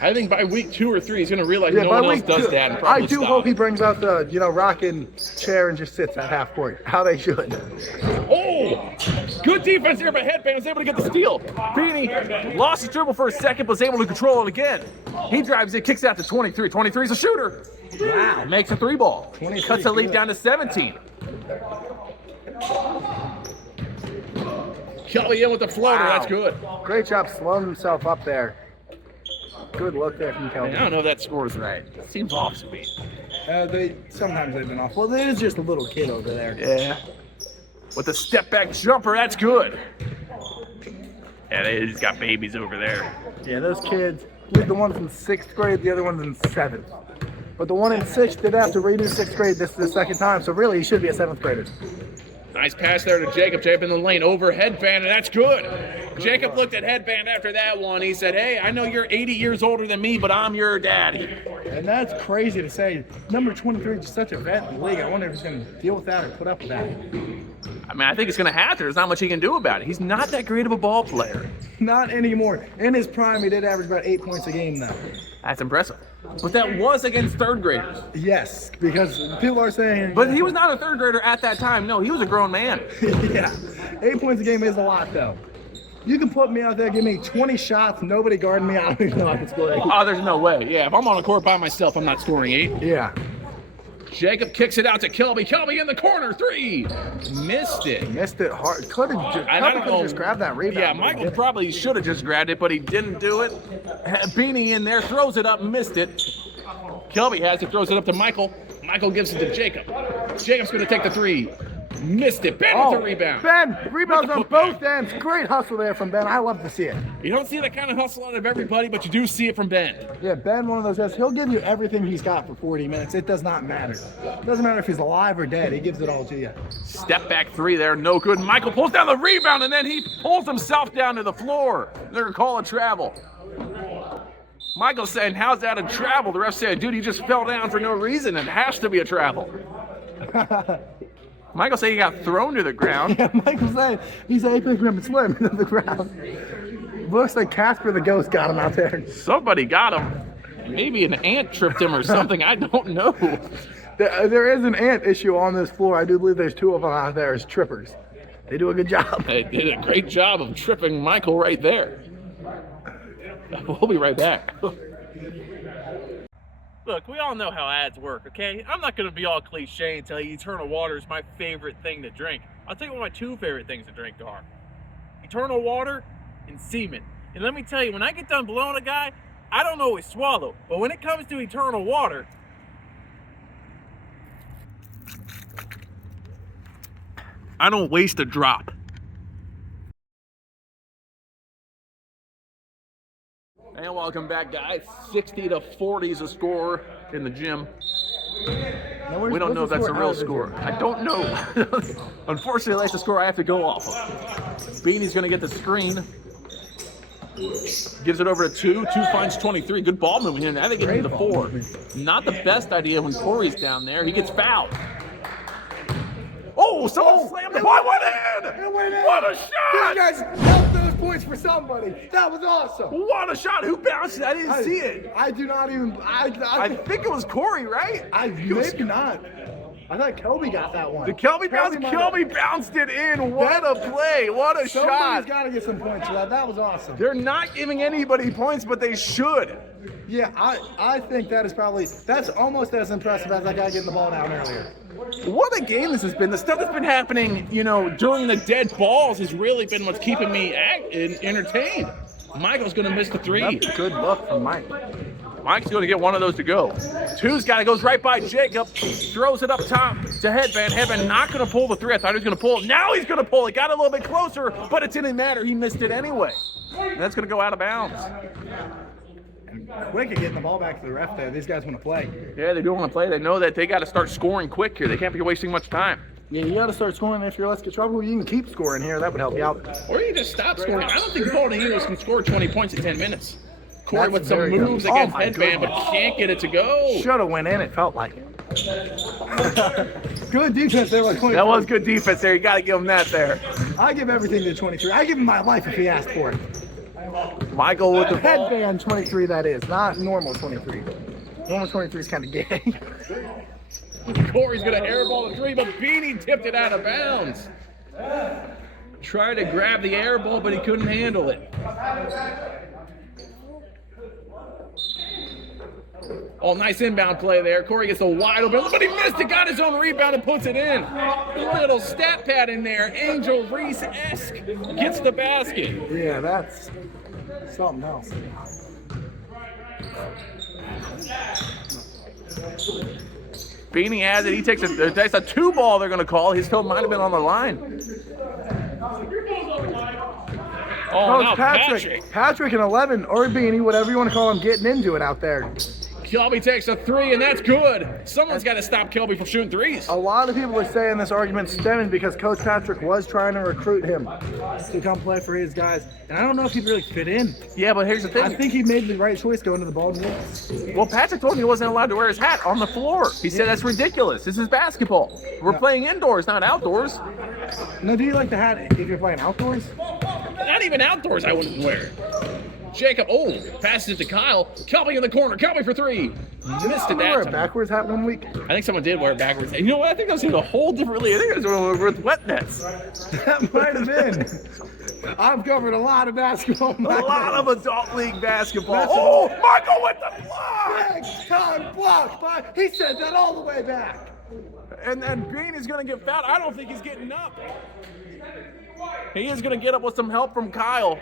I think by week 2 or 3, he's going to realize no one else does that and I probably do stop. hope he brings out the, rocking chair and just sits at half court. How they should. Oh! Good defense here by Headband. Was able to get the steal. Beanie lost his dribble for a second, but was able to control it again. He drives it, kicks out to 23. 23 is a shooter. Wow. Makes a 3-ball. Cuts the lead down to 17. Kelly in with the floater. Wow. That's good. Great job slowing himself up there. Good look there from Kelvin. I don't know if that score is right. Seems off to me. Sometimes they've been off. Well, there is just a little kid over there. Yeah. With the step back jumper, that's good. Yeah, he's got babies over there. Yeah, those kids. The one's in 6th grade, the other one's in 7th. But the one in 6th did have to redo 6th grade. This is the second time, so really he should be a 7th grader. Nice pass there to Jacob. Jacob in the lane over Headband, and that's good. Jacob looked at Headband after that one. He said, hey, I know you're 80 years older than me, but I'm your daddy. And that's crazy to say. Number 23 is such a vet in the league. I wonder if he's going to deal with that or put up with that. I mean, I think it's going to have to. There's not much he can do about it. He's not that great of a ball player. Not anymore. In his prime, he did average about 8 points a game, though. That's impressive. But that was against 3rd graders. Yes, because people are saying... But he was not a 3rd grader at that time. No, he was a grown man. Yeah. 8 points a game is a lot, though. You can put me out there, give me 20 shots, nobody guarding me, I don't even know I can score 8. Oh, there's no way. Yeah, if I'm on a court by myself, I'm not scoring 8. Yeah. Jacob kicks it out to Kelby. Kelby in the corner, 3. Missed it. Missed it hard. Could have just grabbed that rebound. Yeah, Michael probably should have just grabbed it, but he didn't do it. Beanie in there, throws it up, missed it. Kelby has it, throws it up to Michael. Michael gives it to Jacob. Jacob's going to take the 3. Missed it. Ben with the rebound. Ben, rebounds on both ends. Great hustle there from Ben. I love to see it. You don't see that kind of hustle out of everybody, but you do see it from Ben. Yeah, Ben, one of those guys, he'll give you everything he's got for 40 minutes. It does not matter. It doesn't matter if he's alive or dead. He gives it all to you. Step back 3 there, no good. Michael pulls down the rebound, and then he pulls himself down to the floor. They're going to call a travel. Michael's saying, how's that a travel? The ref said, dude, he just fell down for no reason. It has to be a travel. Michael said he got thrown to the ground. Yeah, Michael said he's a pick him and slam into the ground. Looks like Casper the Ghost got him out there. Somebody got him. Maybe an ant tripped him or something. I don't know. There is an ant issue on this floor. I do believe there's 2 of them out there as trippers. They do a good job. They did a great job of tripping Michael right there. We'll be right back. Look, we all know how ads work, okay? I'm not going to be all cliche and tell you Eternal Water is my favorite thing to drink. I'll tell you what my 2 favorite things to drink are. Eternal Water and semen. And let me tell you, when I get done blowing a guy, I don't always swallow. But when it comes to Eternal Water, I don't waste a drop. And welcome back, guys. 60-40 is a score in the gym. We don't know if that's a real score. I don't know. Unfortunately, that's the score I have to go off of. Beanie's going to get the screen. Gives it over to 2. 2 finds 23. Good ball movement here. Now they get into 4. Not the best idea when Corey's down there. He gets fouled. Oh, someone slammed the ball. Went in! It went in. What a shot! You guys helped those points for somebody. That was awesome. What a shot! Who bounced it? I didn't see it. I do not even. I think it was Corey, right? Maybe not. I thought Kelby got that one. The Kelby bounce. Kelby bounced it in. What a play! What a Somebody's shot! got to get some points for that. That was awesome. They're not giving anybody points, but they should. Yeah, I think that's almost as impressive as that guy getting the ball down earlier. What a game this has been. The stuff that's been happening, during the dead balls has really been what's keeping me entertained. Michael's going to miss the 3. That's a good look from Mike. Mike's going to get one of those to go. 2's got it, goes right by Jacob, throws it up top to Headband. Headband not going to pull the 3. I thought he was going to pull it. Now he's going to pull it. Got a little bit closer, but it didn't matter. He missed it anyway. And that's going to go out of bounds. And quick at getting the ball back to the ref there. These guys want to play. Yeah, they do want to play. They know that they got to start scoring quick here. They can't be wasting much time. Yeah, you got to start scoring. If you're Let's Get Trouble, you can keep scoring here. That would help you out. Or you just stop scoring. I don't think Golden Eagles can score 20 points in 10 minutes. Corey with some moves against Headband, but can't get it to go. Should have went in. It felt like it. Good defense there. That was good defense there. You got to give him that there. I give everything to 23. I give him my life if he asked for it. Michael with the ball. Headband 23, that is. Not normal 23. Normal 23 is kind of gay. Corey's going to airball the 3, but Beanie tipped it out of bounds. Tried to grab the air ball, but he couldn't handle it. Oh, nice inbound play there. Corey gets a wide open, but he missed it, got his own rebound and puts it in. Little stat pad in there. Angel Reese-esque gets the basket. Yeah, that's something else. Beanie has it. He takes that's a 2 ball they're going to call. His toe might have been on the line. Oh, Coach now Patrick and 11, or Beanie, whatever you want to call him, getting into it out there. Kelby takes a 3, and that's good. Someone's got to stop Kelby from shooting threes. A lot of people are saying this argument stemming because Coach Patrick was trying to recruit him to come play for his guys. And I don't know if he'd really fit in. Yeah, but here's the thing. I think he made the right choice going to the Baldwin. Well, Patrick told me he wasn't allowed to wear his hat on the floor. He said that's ridiculous. This is basketball. We're playing indoors, not outdoors. No, do you like the hat if you're playing outdoors? Not even outdoors I wouldn't wear it. Jacob, passes it to Kyle. Kelby in the corner. Kelby for 3. Missed it Wear that a time. backwards hat one week. I think someone did wear it backwards. And you know what? I think I was in a whole different league. I think I was with wet nets. That might have been. I've covered a lot of basketball. A lot of adult league basketball. That's Michael with the block! Big time block by. He said that all the way back. And then Green is going to get fouled. I don't think he's getting up. He is going to get up with some help from Kyle.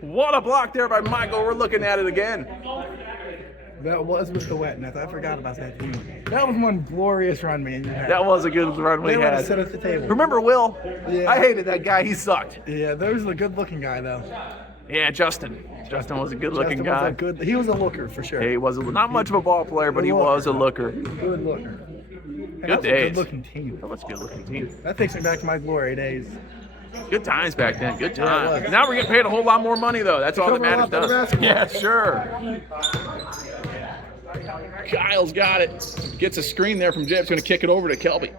What a block there by Michael. We're looking at it again. That was with the wet nets. I forgot about that team. That was one glorious run, man. That was a good run we They would have had. sit at the table. Remember Will? Yeah. I hated that guy. He sucked. Yeah, there was a good-looking guy though. Yeah, Justin. Justin was a good-looking Justin guy. He was a looker for sure. He was not much of a ball player, but he was a looker. Good looker. Good days. Good-looking team. That was a good-looking team. That takes me back to my glory days. Good times back then. Good Yeah, it times. was. Now we're getting paid a whole lot more money, though. That's all that Cover a matters lot better to us. basketball. Yeah, sure. Kyle's got it. Gets a screen there from Jeb's going to kick it over to Kelby.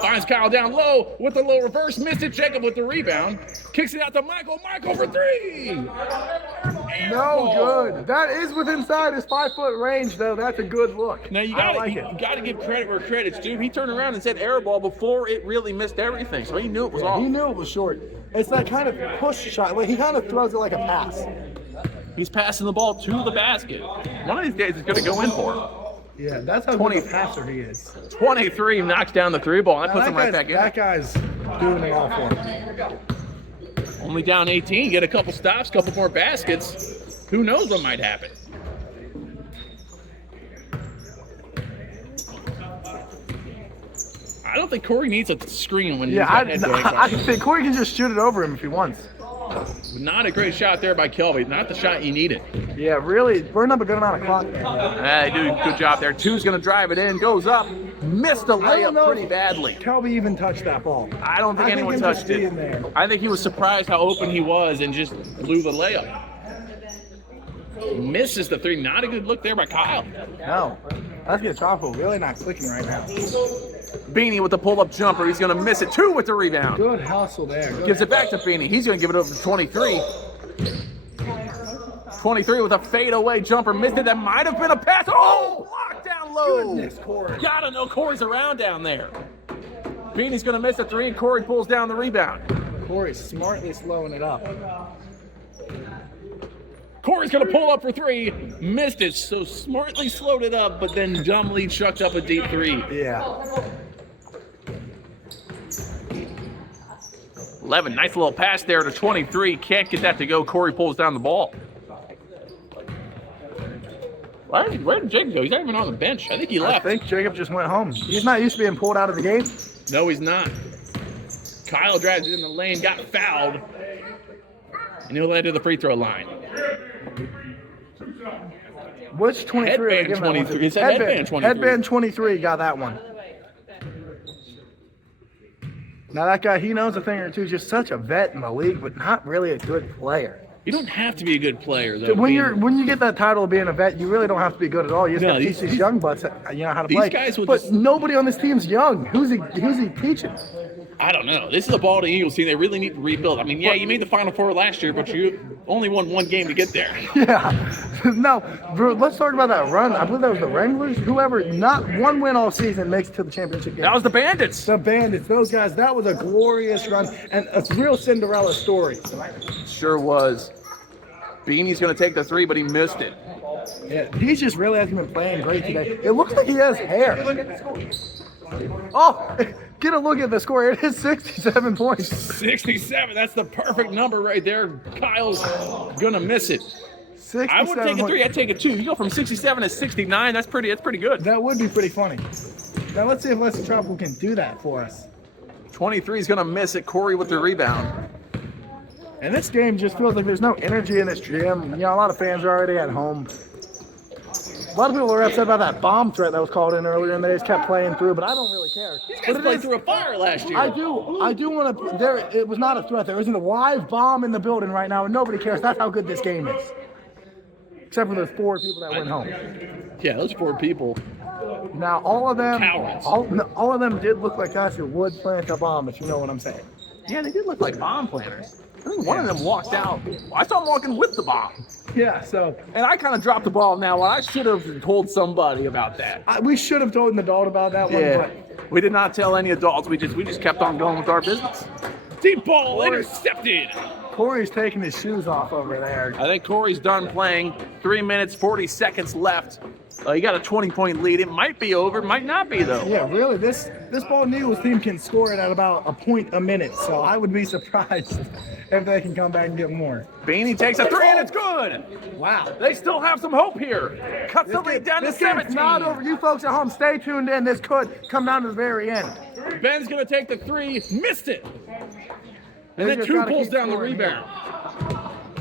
Finds Kyle down low with the low reverse. Missed it. Jacob with the rebound. Kicks it out to Michael. Michael for 3. No good. That is within inside his 5-foot range, though. That's a good look. Now you I got like you got to give credit where credit's due. He turned around and said air ball before it really missed everything, so he knew it was off. He knew it was short. It's that kind of push shot. Like, he kind of throws it like a pass. He's passing the ball to the basket. One of these days, it's going to go in for him. Yeah, that's how 20 good a passer he is. 23 knocks down the 3 ball. That puts him right back in. That guy's doing it all for him. Only down 18. Get a couple stops, couple more baskets. Who knows what might happen? I don't think Corey needs a screen when he's got head going I by. think Corey can just shoot it over him if he wants. Not a great shot there by Kelby. Not the shot you needed. Yeah, really, burned up a good amount of clock there. They do a good job there. 2's going to drive it in. Goes up. Missed the I don't layup know pretty if badly. Kelby even touched that ball. I don't think anyone him touched just it. being there. I think he was surprised how open he was and just blew the layup. Misses the 3. Not a good look there by Kyle. No, that's good chocolate. Really not clicking right now. Beanie with the pull-up jumper. He's going to miss it. 2 with the rebound. Good hustle there. Good. Gives it back to Beanie. He's going to give it over to 23. 23 with a fadeaway jumper. Missed it. That might have been a pass. Oh, blocked down low. Goodness, Corey. Gotta know Corey's around down there. Beanie's going to miss a 3, and Corey pulls down the rebound. Corey's smartly slowing it up. Corey's going to pull up for 3. Missed it, so smartly slowed it up, but then dumbly chucked up a deep 3. Yeah. 11, nice little pass there to 23. Can't get that to go. Corey pulls down the ball. Where did Jacob go? He's not even on the bench. I think he I left. think Jacob just went home. He's not used to being pulled out of the game. No, he's not. Kyle drives it in the lane, got fouled, and he'll head to the free throw line. Which 23? Headband Give him that one. 23. It's a headband 23. Headband 23 got that one. Now that guy, he knows a thing or two. Just such a vet in the league, but not really a good player. You don't have to be a good player, though. When you get that title of being a vet, you really don't have to be good at all. You just No, got to teach these young butts, how to these play. guys will but just- nobody on this team's young. Who's he teaching? I don't know. This is a Baldwin Eagles team. They really need to rebuild. I mean, yeah, you made the Final Four last year, but you only won one game to get there. Yeah. No, bro, let's talk about that run. I believe that was the Wranglers. Whoever, not one win all season makes it to the championship game. That was the Bandits. The Bandits, those guys, that was a glorious run and a real Cinderella story. Sure was. Beanie's going to take the three, but he missed it. Yeah, he just really hasn't been playing great today. It looks like he has hair. Oh, get a look at the score. It is 67 points. 67. That's the perfect number right there. Kyle's going to miss it. I would take a 3. I'd take a 2. You go from 67 to 69. That's pretty good. That would be pretty funny. Now let's see if Leslie Tropical can do that for us. 23 is going to miss it. Corey with the rebound. And this game just feels like there's no energy in this gym. You know, a lot of fans are already at home. A lot of people are upset about that bomb threat that was called in earlier, and they just kept playing through, but I don't really care. These guys played through a fire last year. I do want to. It was not a threat. There isn't a live bomb in the building right now, and nobody cares. That's how good this game is. Except for those 4 people that went home. Yeah, those 4 people. Now, all of them, Cowards. all of them did look like guys who would plant a bomb, if you know what I'm saying. Yeah, they did look like bomb planners. I think one of them walked out. I saw him walking with the bomb. Yeah, so. And I kind of dropped the ball now. I should have told somebody about that. We should have told an adult about that one, Yeah. but We did not tell any adults. We just kept on going with our business. Deep ball intercepted. Corey's taking his shoes off over there. I think Corey's done playing. 3 minutes, 40 seconds left. You got a 20-point lead. It might be over, might not be though. Yeah, really, this Baldwin Eagles team can score it at about a point a minute, so I would be surprised if they can come back and get more. Beanie takes a 3 and it's good. Wow. They still have some hope here. Cuts the lead down to This game's 17. not over. You folks at home, stay tuned in. This could come down to the very end. Ben's going to take the 3, missed it. And They then just 2 gotta pulls keep down the scoring here. rebound.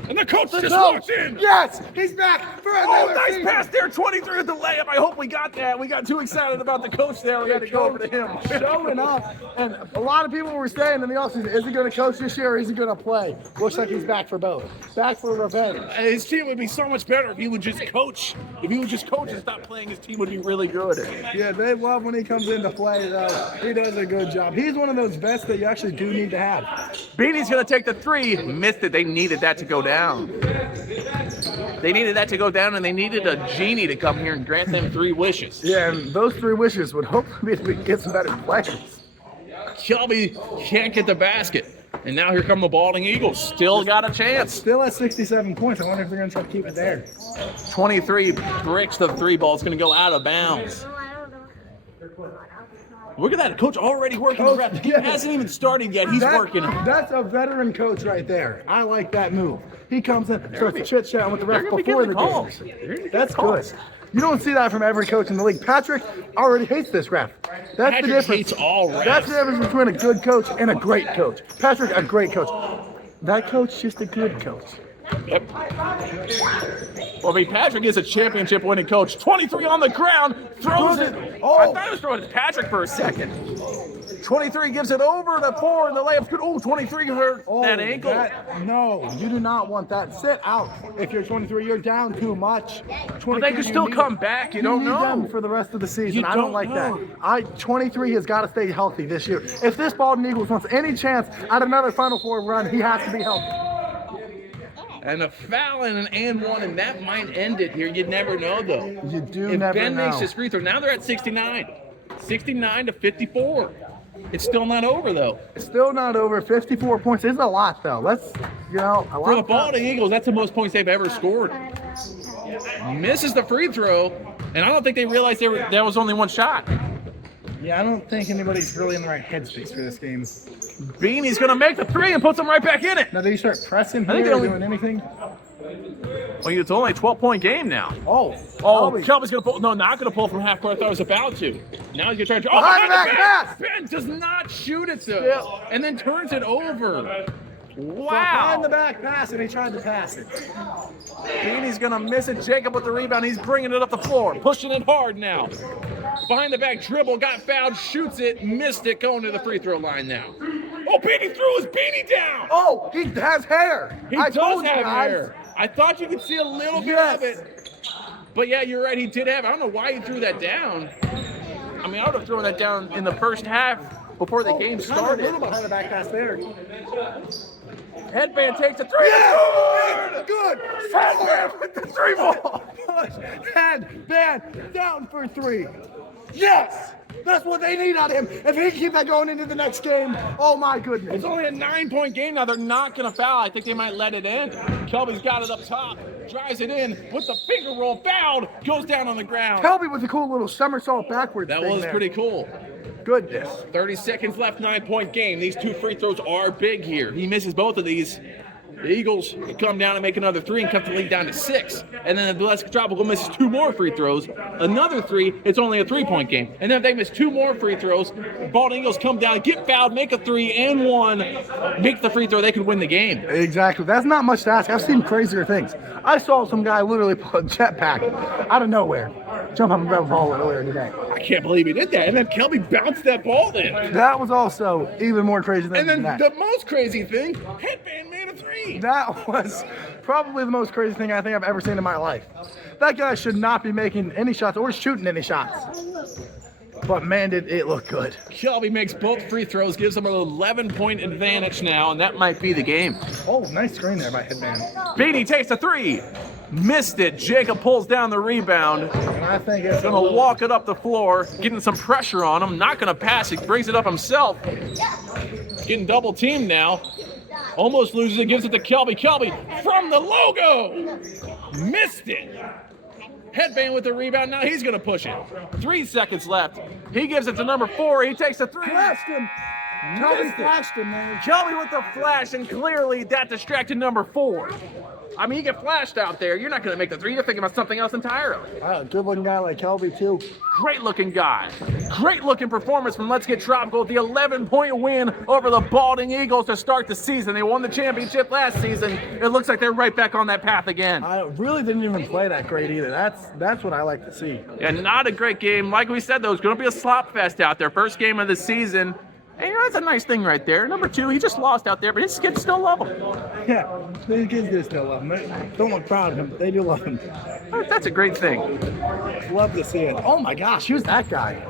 And the coach just No. walks in. Yes, he's back for Oh, another nice season. pass there. 23 at the layup. I hope we got that. We got too excited about the coach there. We had to go over to him. Showing up, and a lot of people were saying in the offseason, is he going to coach this year or is he going to play? Looks like he's back for both. Back for revenge. His team would be so much better if he would just coach. If he would just coach and stop playing, his team would be really good. Yeah, they love when he comes into play, though. He does a good job. He's one of those vets that you actually do need to have. Beanie's going to take the 3. Missed it. They needed that to go down. They needed that to go down, and they needed a genie to come here and grant them 3 wishes. Yeah, and those 3 wishes would hopefully be to get some better players. Shelby can't get the basket. And now here come the Baldwin Eagles. Still got a chance. Still at 67 points. I wonder if they're going to try to keep it there. 23 bricks the 3 ball. It's going to go out of bounds. Look at that. Coach already working the ref. He yes. hasn't even started yet. He's working him. That's a veteran coach right there. I like that move. He comes in, starts chit-chatting with the ref They're gonna be before the getting calls. game. That's good. You don't see that from every coach in the league. Patrick already hates this ref. That's Patrick the difference. hates all refs. That's the difference between a good coach and a great coach. Patrick, a great coach. That coach, just a good coach. Yep. Well, I mean, Patrick is a championship-winning coach. 23 on the ground, throws it. Oh, I thought it was throwing it to Patrick for a second. 23 gives it over to 4, and the layup's good. Oh, 23 hurt that ankle. No, you do not want that. Sit out. If you're 23, you're down too much. But they could still come back. You don't need know. them for the rest of the season. You I don't don't like know. that. 23 has got to stay healthy this year. If this Baldwin Eagles wants any chance at another Final Four run, he has to be healthy. And a foul and an and one, and that might end it here. You never know, though. You do If never Ben know. makes his free throw, now they're at 69. 69 to 54. It's still not over, though. It's still not over. 54 points is a lot, though. Let's, a lot. For the of Baldwin Eagles, that's the most points they've ever scored. Misses the free throw, and I don't think they realized that was only one shot. Yeah, I don't think anybody's really in the right headspace for this game. Beanie's going to make the 3 and puts him right back in it. Now, do you start pressing I think here or they only- doing anything? Well, it's only a 12-point game now. Oh, Shelby's going to pull. No, not going to pull from half court. I thought I was about to. Now he's going to try to. Behind the back Ben! pass! Ben does not shoot it, though. Still. And then turns it over. Wow. Behind the back pass, and he tried to pass it. Beanie's going to miss it. Jacob with the rebound. He's bringing it up the floor. Pushing it hard now. Behind the back dribble, got fouled, shoots it, missed it, going to the free throw line now. Oh, Beanie threw his beanie down. Oh, he has hair. He I does told you have guys. hair. I thought you could see a little bit Yes. of it. But yeah, you're right. He did have. I don't know why he threw that down. I mean, I would have thrown that down in the first half. before the game A started. little behind the back pass there. Headband takes a three. Yeah! Good. Headband with the 3 ball. Headband down for 3. Yes! That's what they need out of him. If he can keep that going into the next game, oh my goodness. It's only a 9-point game now. They're not going to foul. I think they might let it in. Kelby's got it up top. Drives it in with the finger roll. Fouled. Goes down on the ground. Kelby with a cool little somersault backwards. That thing was there. pretty cool. Goodness. 30 seconds left, 9-point game. These 2 free throws are big here. He misses both of these. The Eagles come down and make another 3 and cut the lead down to 6. And then the Blessed Tropical misses 2 more free throws. Another 3, it's only a 3-point game. And then if they miss 2 more free throws, Bald Eagles come down, get fouled, make a 3 and 1, make the free throw, they could win the game. Exactly. That's not much to ask. I've seen crazier things. I saw some guy literally put a jetpack out of nowhere, jump up and grab a ball earlier today. I can't believe he did that. And then Kelby bounced that ball in. That was also even more crazy than And then that. the most crazy thing, Headband made a 3. That was probably the most crazy thing I think I've ever seen in my life. That guy should not be making any shots or shooting any shots. But man, did it look good. Kelby makes both free throws, gives them an 11-point advantage now, and that might be the game. Oh, nice screen there by Headband. Beanie takes a 3. Missed it. Jacob pulls down the rebound. And I think it's Gonna walk it up the floor, getting some pressure on him. Not gonna pass it, brings it up himself. Getting double teamed now. Almost loses it, gives it to Kelby. Kelby from the logo. Missed it. Headband with the rebound. Now he's gonna push it. 3 seconds left. He gives it to number 4. He takes a 3. flashed him. Kelby flashed him, man. Kelby with the flash, and clearly that distracted number 4. I mean, you get flashed out there. You're not going to make the 3. You're thinking about something else entirely. Good looking guy like Kelby, too. Great looking guy. Great looking performance from Let's Get Tropical. The 11-point win over the Balding Eagles to start the season. They won the championship last season. It looks like they're right back on that path again. I really didn't even play that great either. That's what I like to see. Yeah, not a great game. Like we said, though, it's going to be a slop fest out there. First game of the season. And you know, that's a nice thing right there. Number 2, he just lost out there, but his kids still love him. Yeah, these kids do still love him. They don't look proud of him, but they do love him. That's a great thing. Love to see it. Oh my gosh, who's that guy?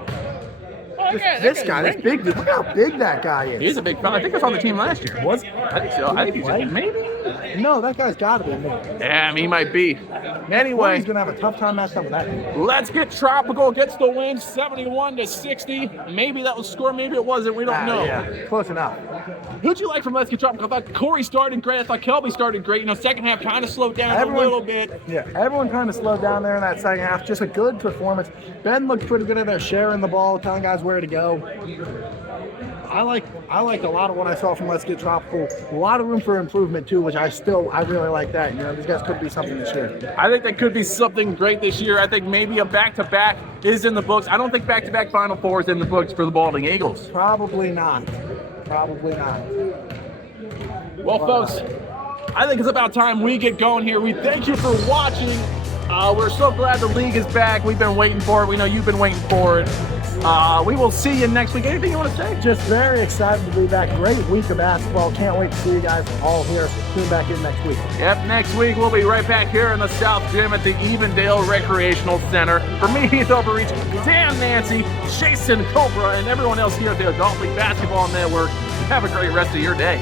Oh, yeah, This guy, this big dude. Look how big that guy is. He's a big fella. I think he was on the team last year. Was I think so. I think he's Right? maybe. No, that guy's got to be me. Damn, he might be. Well, Anyway, he's gonna have a tough time matched up with that dude. Let's Get Tropical gets the win, 71-60. Maybe that was score, maybe it wasn't. We don't know. Yeah, close enough. Who'd you like from Let's Get Tropical? I thought Corey started great. I thought Kelby started great. You know, second half kind of slowed down a little bit. Yeah, everyone kind of slowed down there in that second half. Just a good performance. Ben looked pretty good at there, sharing the ball, telling guys where to go. I liked a lot of what I saw from Let's Get Tropical. A lot of room for improvement too, which I really like that. You know, these guys could be something this year. I think that could be something great this year. I think maybe a back-to-back is in the books. I don't think back-to-back Final Four is in the books for the Balding Eagles. Probably not. Probably not. Well, folks, I think it's about time we get going here. We thank you for watching. We're so glad the league is back. We've been waiting for it. We know you've been waiting for it. We will see you next week. Anything you want to say? Just very excited to be back. Great week of basketball. Can't wait to see you guys all here. Tune back in next week. Yep, next week we'll be right back here in the South Gym at the Evendale Recreational Center. For me, Heath Overreach, Dan Nancy, Jason Cobra, and everyone else here at the Adult League Basketball Network, have a great rest of your day.